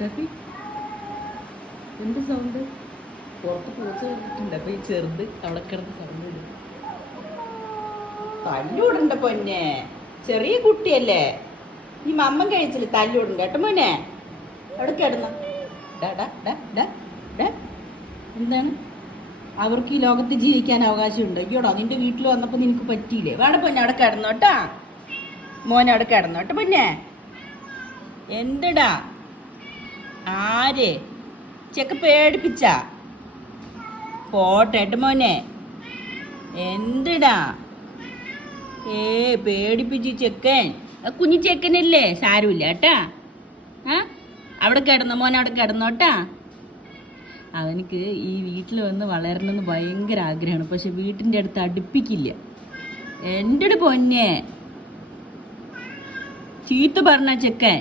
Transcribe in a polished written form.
Tuffy എന്ത് sound? പുറത്ത് പൂച്ച കിടന്നിട്ടുണ്ട്. അപ്പൊ ഈ ചെറുത് അവിടെ കിടന്ന് സൗണ്ട് വരും. തല്ലൂടണ്ട പൊന്നെ, ചെറിയ കുട്ടിയല്ലേ. ഈ മമ്മൻ കഴിച്ചില്ല, തല്ലൂടണ്ട കേട്ടോ മോനെ. അവിടെ കിടന്ന എന്താണ്? അവർക്ക് ഈ ലോകത്ത് ജീവിക്കാൻ അവകാശമുണ്ട്. അയ്യോടാ, നിന്റെ വീട്ടിൽ വന്നപ്പോ നിനക്ക് പറ്റിയില്ലേ? വേണ്ട പൊന്നെ, അവിടെ കിടന്നോട്ടാ മോനെ, അവിടെ കിടന്നോട്ടെ പൊന്നെ. എന്തടാ ആര് ചെക്ക പേടിപ്പിച്ച? പോട്ടെ മോനെ. എന്തടാ പേടിപ്പിച്ച് ചെക്കൻ? കുഞ്ഞി ചെക്കനല്ലേ, സാരമില്ല കേട്ടാ. അവിടെ കിടന്നോ മോനെ, അവിടെ കിടന്നോട്ടാ. അവനക്ക് ഈ വീട്ടിൽ വന്ന് വളരണമെന്ന് ഭയങ്കര ആഗ്രഹമാണ്. പക്ഷെ വീട്ടിൻ്റെ അടുത്ത് അടുപ്പിക്കില്ല. എൻ്റെ പൊന്നെ, ചീത്ത പറഞ്ഞ ചെക്കൻ.